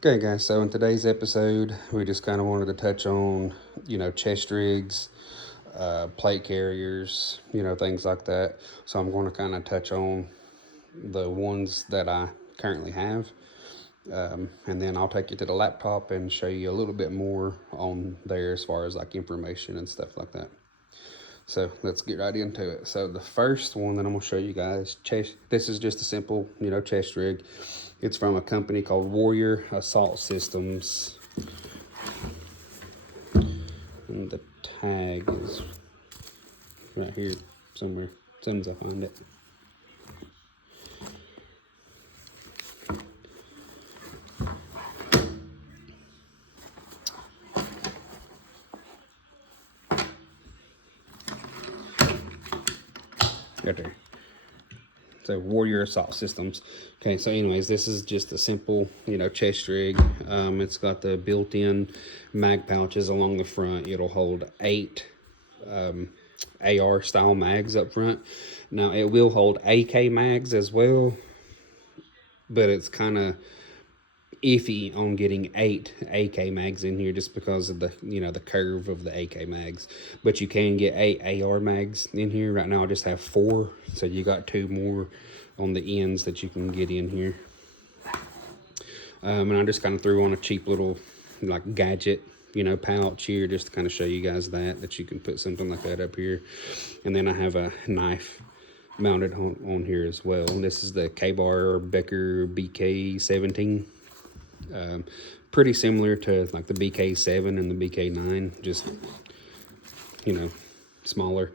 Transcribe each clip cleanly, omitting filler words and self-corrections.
Okay, guys, so in today's episode, we just kind of wanted to touch on, chest rigs, plate carriers, things like that. So I'm going to kind of touch on the ones that I currently have. And then I'll take you to the laptop and show you a little bit more on there as far as like information and stuff like that. So let's get right into it. So the first one that I'm gonna show you guys, this is just a simple, chest rig. It's from a company called Warrior Assault Systems. And the tag is right here somewhere, as soon as I find it. Right there. So Warrior Assault Systems. Okay, so anyways, this is just a simple, chest rig. It's got the built-in mag pouches along the front. It'll hold 8 AR style mags up front. Now it will hold AK mags as well, but it's kind of iffy on getting 8 AK mags in here just because of the the curve of the AK mags. But you can get 8 AR mags in here. Right now I just have 4, so you got 2 more on the ends that you can get in here. And I just kind of threw on a cheap little like gadget pouch here just to kind of show you guys that you can put something like that up here. And then I have a knife mounted on here as well. And this is the Ka-Bar Becker BK17. Pretty similar to like the BK7 and the BK9, just smaller,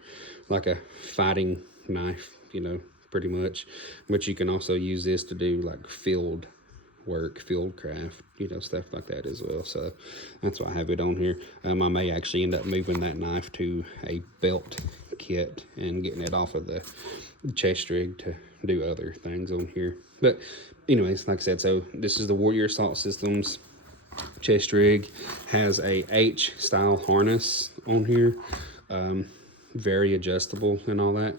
like a fighting knife, pretty much. But you can also use this to do like field work, field craft, stuff like that as well. So that's why I have it on here. I may actually end up moving that knife to a belt kit and getting it off of the chest rig to do other things on here. But anyways, like I said, so this is the Warrior Assault Systems chest rig. Has a H style harness on here, very adjustable and all that.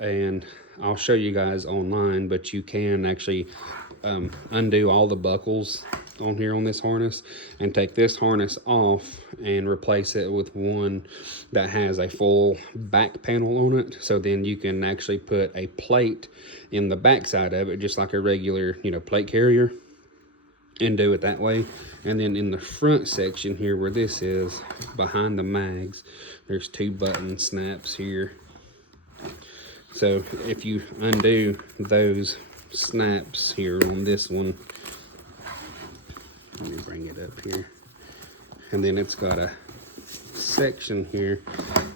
And I'll show you guys online, but you can actually undo all the buckles on here on this harness and take this harness off and replace it with one that has a full back panel on it. So then you can actually put a plate in the back side of it, just like a regular plate carrier, and do it that way. And then in the front section here where this is behind the mags, there's 2 button snaps here. So if you undo those snaps here on this one, let me bring it up here, and then it's got a section here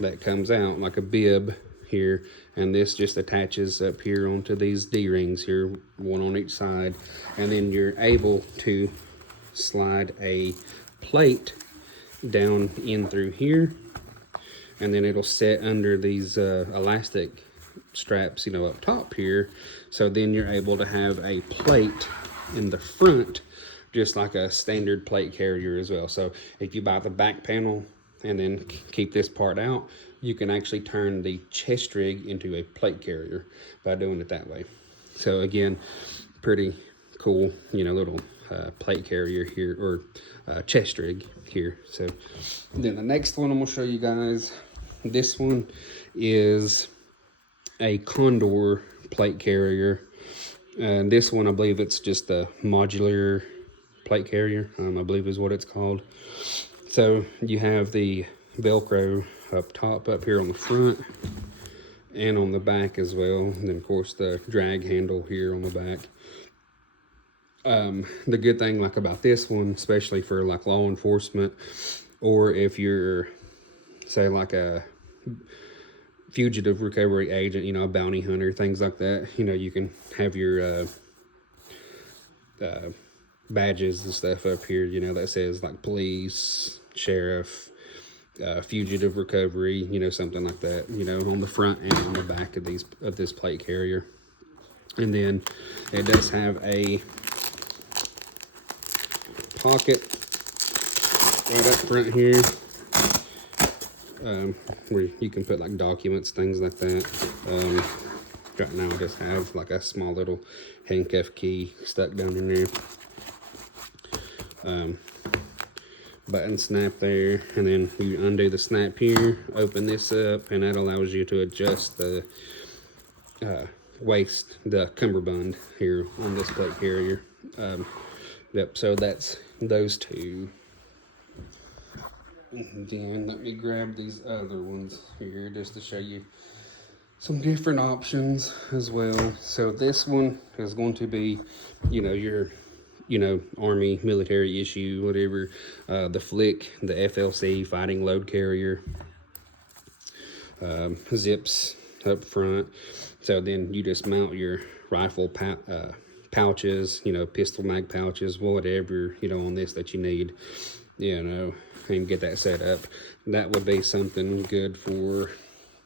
that comes out like a bib here, and this just attaches up here onto these D-rings here, one on each side. And then you're able to slide a plate down in through here, and then it'll set under these elastic straps up top here. So then you're able to have a plate in the front, just like a standard plate carrier as well. So if you buy the back panel and then keep this part out, you can actually turn the chest rig into a plate carrier by doing it that way. So again, pretty cool, little plate carrier here, or chest rig here. So then the next one I'm gonna show you guys, this one is a Condor plate carrier. And this one, I believe it's just a modular plate carrier, I believe is what it's called. So you have the Velcro up top, up here on the front, and on the back as well. And then of course the drag handle here on the back. The good thing like about this one, especially for like law enforcement, or if you're say like a fugitive recovery agent, a bounty hunter, things like that, you can have your badges and stuff up here, that says like police, sheriff, fugitive recovery, something like that, on the front and on the back of this plate carrier. And then it does have a pocket right up front here, where you can put like documents, things like that. Right now I just have like a small little handcuff key stuck down in there. button snap there, and then you undo the snap here, open this up, and that allows you to adjust the waist, the cummerbund here on this plate carrier. Yep, so that's those two. And then let me grab these other ones here just to show you some different options as well. So this one is going to be, your, Army, military issue, whatever. The Flick, the FLC fighting load carrier, zips up front. So then you just mount your rifle pouches, pistol mag pouches, whatever, on this that you need, and get that set up. That would be something good for,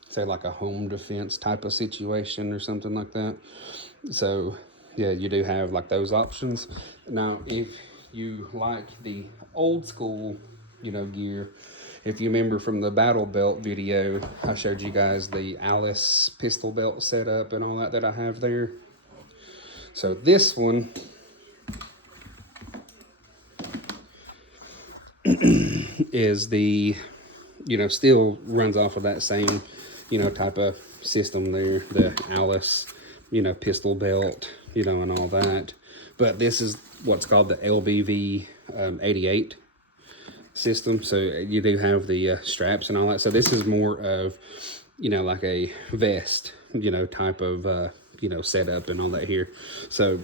say, like a home defense type of situation or something like that. So yeah, you do have like those options. Now, if you like the old school, gear, if you remember from the battle belt video, I showed you guys the Alice pistol belt setup and all that I have there. So this one is the, still runs off of that same, type of system there, the Alice, pistol belt, and all that. But this is what's called the LBV 88 system. So you do have the straps and all that. So this is more of, like a vest, type of, setup and all that here. So,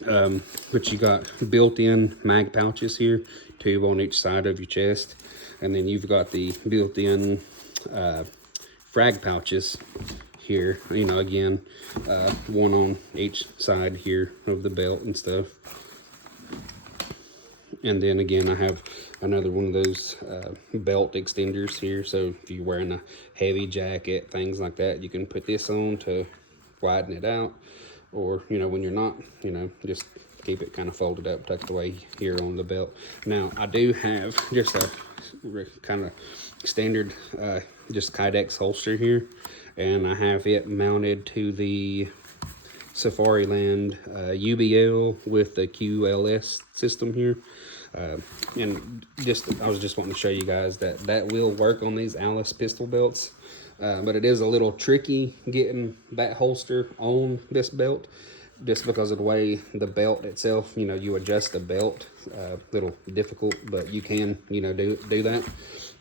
but you got built-in mag pouches here, 2 on each side of your chest. And then you've got the built-in frag pouches here, again, 1 on each side here of the belt and stuff. And then again, I have another one of those belt extenders here. So if you're wearing a heavy jacket, things like that, you can put this on to widen it out. Or, when you're not, just keep it kind of folded up, tucked away here on the belt. Now, I do have just a kind of standard, just Kydex holster here. And I have it mounted to the Safariland UBL with the QLS system here. And I was just wanting to show you guys that will work on these Alice pistol belts. But it is a little tricky getting that holster on this belt, just because of the way the belt itself, you adjust the belt, a little difficult, but you can, do that.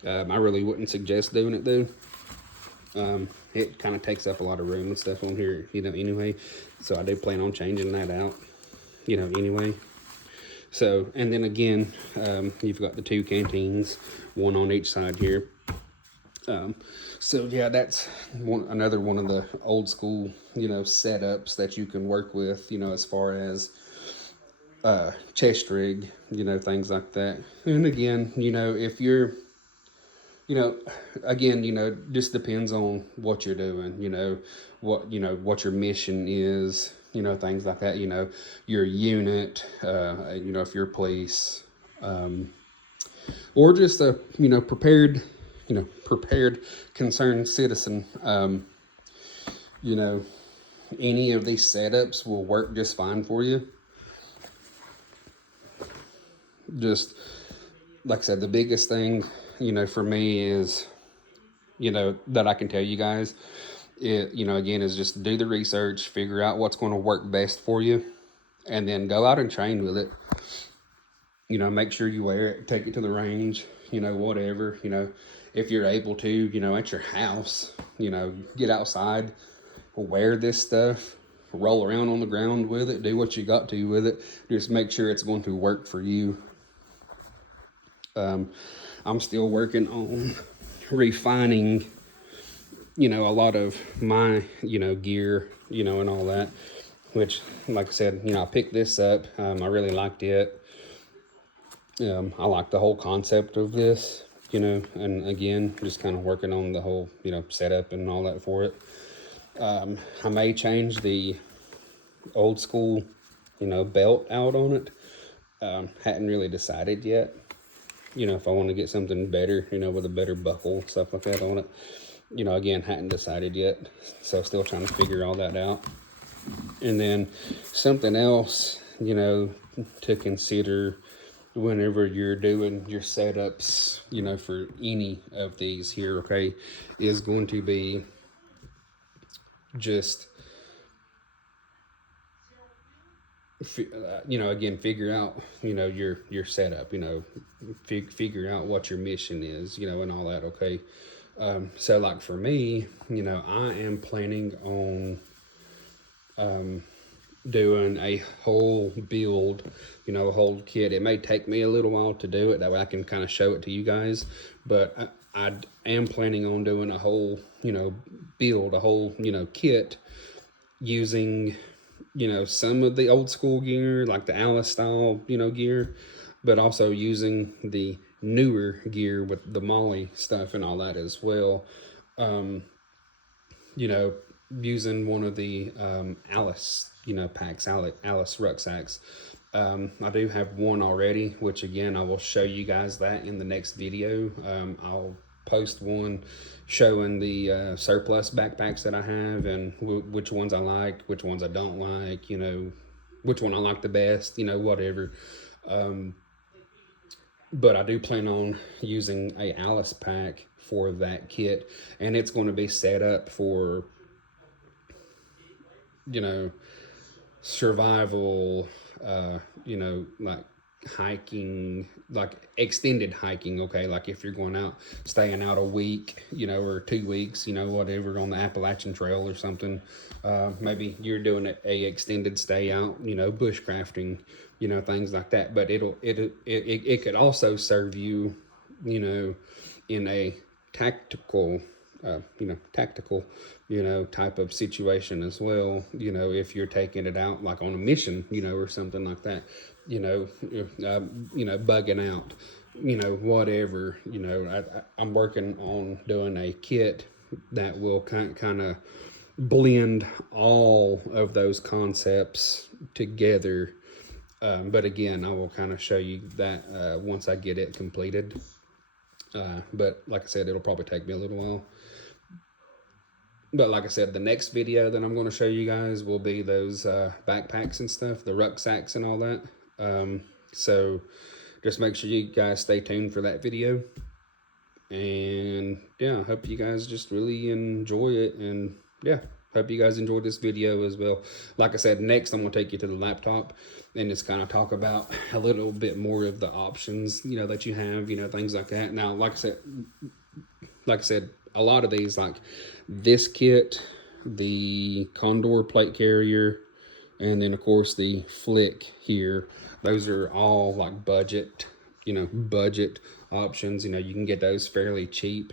I really wouldn't suggest doing it though. It kind of takes up a lot of room and stuff on here, anyway. So I do plan on changing that out, anyway. So, and then again, you've got the 2 canteens, 1 on each side here. So yeah, that's another one of the old school, setups that you can work with, as far as chest rig, things like that. And again, if you're, again, just depends on what you're doing, what your mission is, things like that, your unit, if you're police, or just a, prepared concerned citizen. Any of these setups will work just fine for you. Just like I said, the biggest thing, for me is, that I can tell you guys, again, is just do the research, figure out what's going to work best for you, and then go out and train with it. Make sure you wear it, take it to the range, whatever, if you're able to, at your house, get outside, wear this stuff, roll around on the ground with it, do what you got to with it. Just make sure it's going to work for you. I'm still working on refining, a lot of my, gear, and all that, which, like I said, I picked this up. I really liked it. I like the whole concept of this, and again, just kind of working on the whole, setup and all that for it. I may change the old school, belt out on it. Hadn't really decided yet, if I want to get something better, with a better buckle, stuff like that on it. Again, hadn't decided yet. So still trying to figure all that out. And then something else, to consider whenever you're doing your setups, you know, for any of these here, okay, is going to be just, you know, again, figure out, you know, your setup, you know, figure out what your mission is, you know, and all that, okay. So like for me, you know, I am planning on doing a whole build, you know, a whole kit. It may take me a little while to do it, that way I can kind of show it to you guys, but I am planning on doing a whole, you know, build, a whole, you know, kit using, you know, some of the old school gear, like the Alice style, you know, gear, but also using the newer gear with the Molly stuff and all that as well. You know, using one of the Alice, you know, packs, Alice rucksacks. I do have one already, which again, I will show you guys that in the next video. I'll post one showing the surplus backpacks that I have and which ones I like, which ones I don't like, you know, which one I like the best, you know, whatever. But I do plan on using a Alice pack for that kit, and it's going to be set up for, you know, survival, you know, like hiking, like extended hiking, okay, like if you're going out, staying out a week, you know, or 2 weeks, you know, whatever, on the Appalachian Trail or something. Maybe you're doing a extended stay out, you know, bushcrafting, you know, things like that. But it could also serve you, you know, in a tactical, tactical, you know, type of situation as well. You know, if you're taking it out like on a mission, you know, or something like that, you know, bugging out, you know, whatever, you know, I'm working on doing a kit that will kind of blend all of those concepts together. But again, I will kind of show you that once I get it completed. But like I said, it'll probably take me a little while. But like I said, the next video that I'm going to show you guys will be those backpacks and stuff, the rucksacks and all that. So just make sure you guys stay tuned for that video. And yeah, I hope you guys just really enjoy it. And yeah, hope you guys enjoyed this video as well. Like I said, next I'm going to take you to the laptop and just kind of talk about a little bit more of the options, you know, that you have, you know, things like that. Now, like I said, a lot of these, like this kit, the Condor plate carrier, and then of course the Flick here, those are all like budget, you know, budget options. You know, you can get those fairly cheap.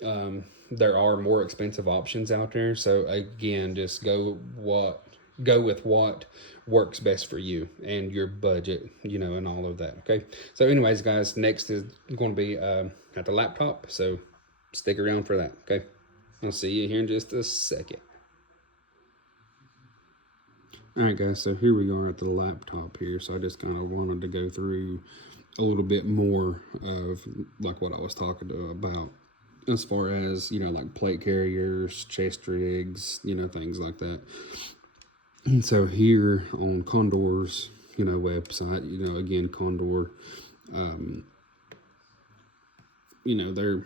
There are more expensive options out there, so again, just go with what works best for you and your budget, you know, and all of that. Okay, so anyways guys, next is going to be at the laptop, so stick around for that. Okay, I'll see you here in just a second. Alright guys, so here we are at the laptop here. So I just kind of wanted to go through a little bit more of like what I was talking about as far as, you know, like plate carriers, chest rigs, you know, things like that. And so here on Condor's, you know, website, you know, again, Condor, you know, they're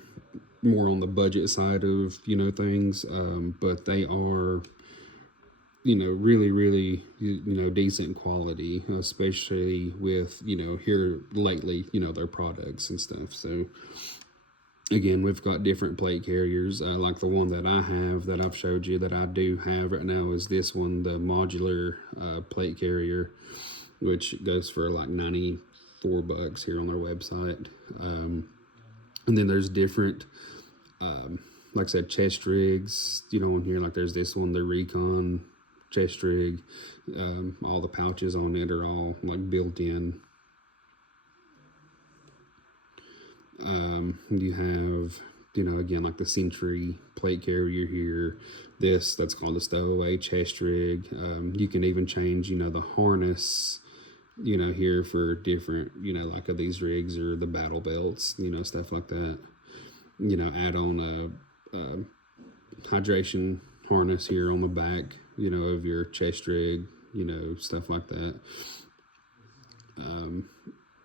more on the budget side of, you know, things, but they are, you know, really, you know, decent quality, especially with, you know, here lately, you know, their products and stuff. So again, we've got different plate carriers, like the one that I have that I've showed you that I do have right now is this one, the modular plate carrier, which goes for like $94 here on their website. And then there's different, like I said, chest rigs, you know, on here, like there's this one, the Recon chest rig. All the pouches on it are all like built in. You have, you know, again, like the Century plate carrier here, that's called the Stowaway chest rig. You can even change, you know, the harness, you know, here for different, you know, like of these rigs or the battle belts, you know, stuff like that. You know, add on a hydration harness here on the back, you know, of your chest rig, you know, stuff like that.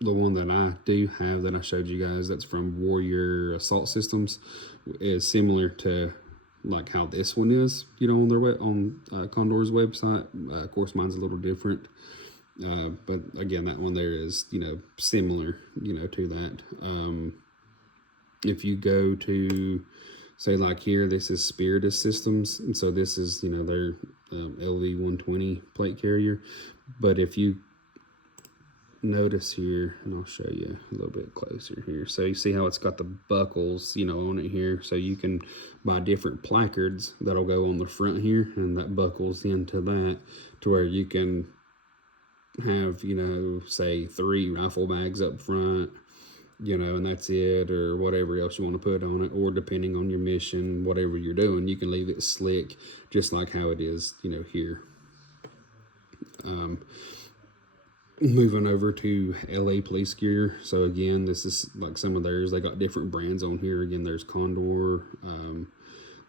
The one that I do have that I showed you guys, that's from Warrior Assault Systems, is similar to like how this one is, you know, on their Condor's website. Of course, mine's a little different, but again, that one there is, you know, similar, you know, to that. If you go to, say, like here, this is Spiritus Systems, and so this is, you know, their LV 120 plate carrier. But if you notice here, and I'll show you a little bit closer here, so you see how it's got the buckles, you know, on it here, so you can buy different placards that'll go on the front here, and that buckles into that to where you can have, you know, say 3 rifle bags up front, you know, and that's it, or whatever else you want to put on it, or depending on your mission, whatever you're doing, you can leave it slick just like how it is, you know, here. Moving over to LA Police Gear. So again, this is like some of theirs. They got different brands on here. Again, there's Condor.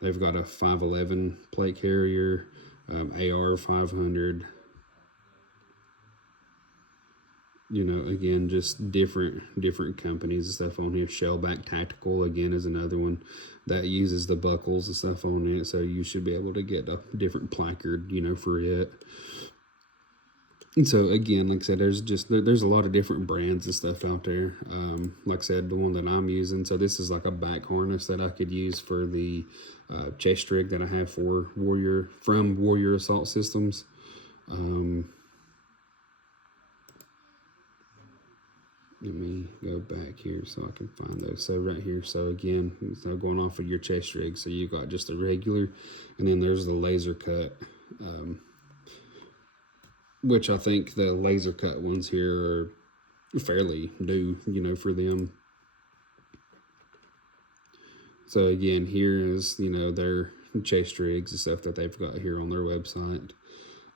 They've got a 511 plate carrier, AR 500. You know, again, just different companies and stuff on here. Shellback Tactical, again, is another one that uses the buckles and stuff on it. So you should be able to get a different placard, you know, for it. And so again, like I said, there's a lot of different brands and stuff out there. Like I said, the one that I'm using, so this is like a back harness that I could use for the chest rig that I have for Warrior Assault Systems. Let me go back here so I can find those. So right here, so again, so going off of your chest rig, so you got just a regular, and then there's the laser cut. Which I think the laser cut ones here are fairly new, you know, for them. So again, here is, you know, their chase rigs and stuff that they've got here on their website.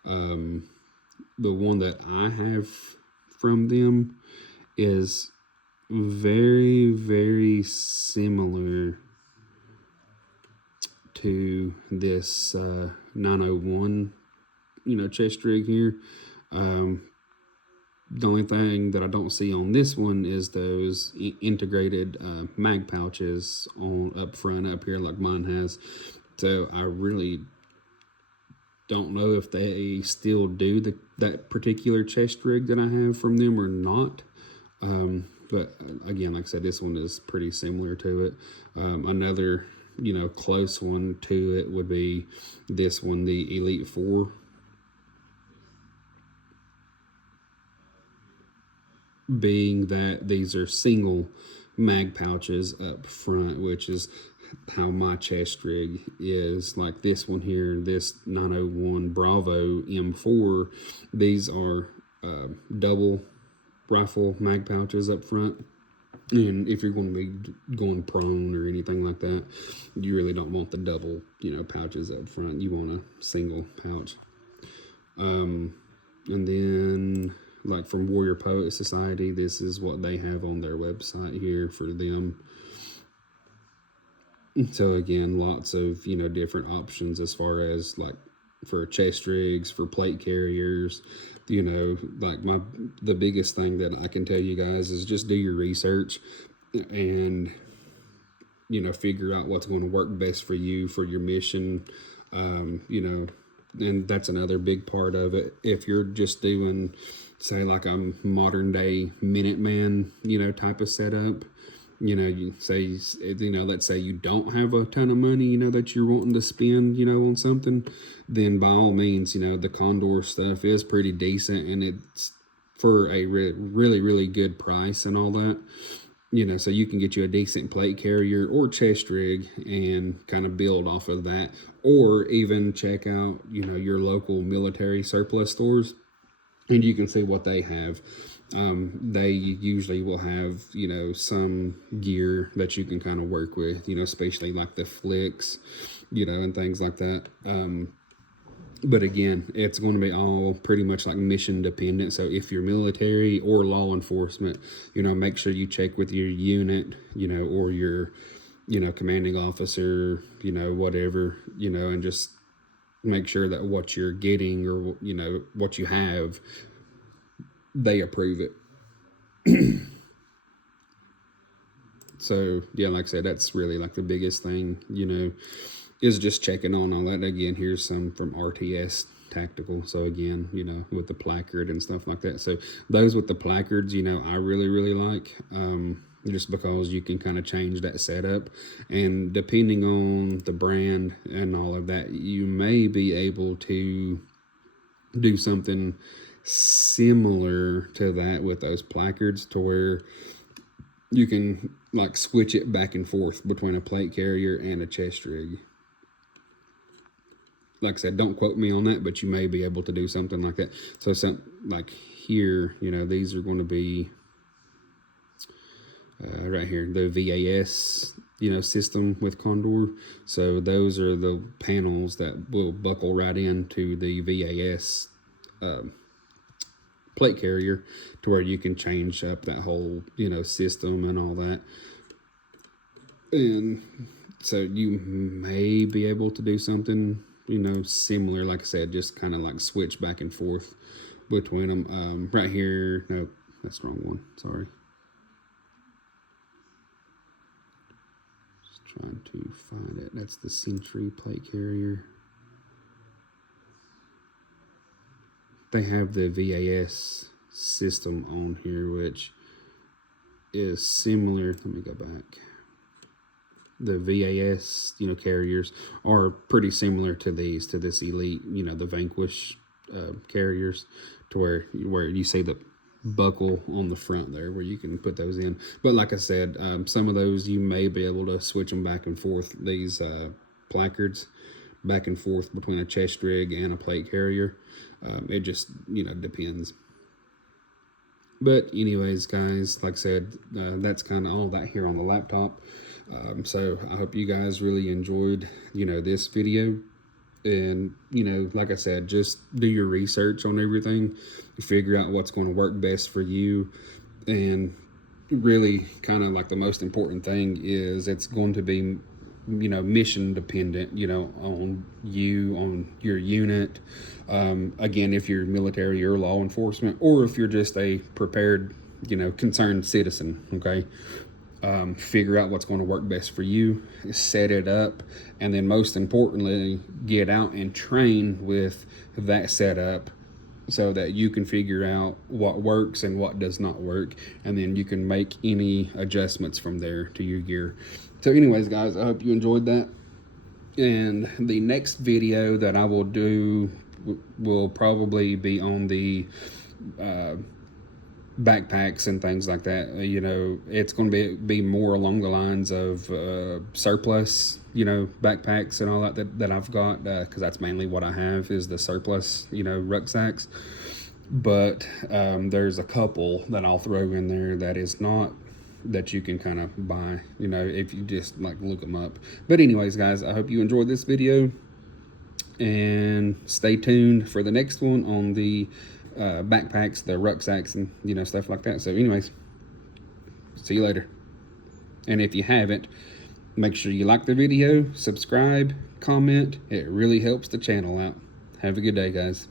The one that I have from them is very, very similar to this 901, you know, chest rig here. The only thing that I don't see on this one is those integrated mag pouches on up front up here like mine has. So I really don't know if they still do that particular chest rig that I have from them or not. But again, like I said, this one is pretty similar to it. Another, you know, close one to it would be this one, the Elite 4. Being that these are single mag pouches up front, which is how my chest rig is. Like this one here, this 901 Bravo M4, these are double rifle mag pouches up front. And if you're going to be going prone or anything like that, you really don't want the double, you know, pouches up front. You want a single pouch. And then, like from Warrior Poet Society, this is what they have on their website here for them. So again, lots of, you know, different options as far as like for chest rigs, for plate carriers. You know, like the biggest thing that I can tell you guys is just do your research and, you know, figure out what's going to work best for you for your mission. You know, and that's another big part of it. If you're just doing, say, like a modern day Minuteman, you know, type of setup, you know, you say, you know, let's say you don't have a ton of money, you know, that you're wanting to spend, you know, on something, then by all means, you know, the Condor stuff is pretty decent, and it's for a really, really good price and all that. You know, so you can get you a decent plate carrier or chest rig and kind of build off of that, or even check out, you know, your local military surplus stores, and you can see what they have. They usually will have, you know, some gear that you can kind of work with, you know, especially like the flicks, you know, and things like that. But again, it's going to be all pretty much like mission dependent. So if you're military or law enforcement, you know, make sure you check with your unit, you know, or your, you know, commanding officer, you know, whatever, you know, and just make sure that what you're getting or, you know, what you have, they approve it. So yeah, like I said, that's really like the biggest thing, is just checking on all that. Again, here's some from RTS Tactical. So again, with the placard and stuff like that. So those with the placards, I really like, just because you can kind of change that setup, and depending on the brand and all of that, you may be able to do something similar to that with those placards, to where you can like switch it back and forth between a plate carrier and a chest rig. Like I said, don't quote me on that, but you may be able to do something like that. So some like here, these are going to be right here, the VAS, system with Condor. So those are the panels that will buckle right into the VAS plate carrier, to where you can change up that whole, system and all that. And so you may be able to do something, similar. Like I said, just kind of like switch back and forth between them. Right here, no, that's the wrong one, sorry. Just trying to find it. That's the Century plate carrier. They have the VAS system on here, which is similar. Let me go back. The VAS, carriers are pretty similar to this Elite, the Vanquish carriers, to where you see the buckle on the front there, where you can put those in. But like I said, some of those you may be able to switch them back and forth, these placards, back and forth between a chest rig and a plate carrier. It just, depends. But anyways, guys, like I said, that's kind of all that here on the laptop. So I hope you guys really enjoyed, this video. And, like I said, just do your research on everything, figure out what's going to work best for you. And really kind of like the most important thing is it's going to be, mission dependent, on you, on your unit. Again, if you're military or law enforcement, or if you're just a prepared, concerned citizen, okay? Figure out what's going to work best for you, set it up, and then most importantly, get out and train with that setup, so that you can figure out what works and what does not work, and then you can make any adjustments from there to your gear. So anyways, guys, I hope you enjoyed that. And the next video that I will do will probably be on the backpacks and things like that. It's going to be more along the lines of surplus, backpacks and all that I've got, because that's mainly what I have, is the surplus, rucksacks. But there's a couple that I'll throw in there that is not, that you can kind of buy, if you just like look them up. But anyways, guys, I hope you enjoyed this video, and stay tuned for the next one on the backpacks, the rucksacks, and stuff like that. So anyways, see you later. And if you haven't, make sure you like the video, subscribe, comment. It really helps the channel out. Have a good day, guys.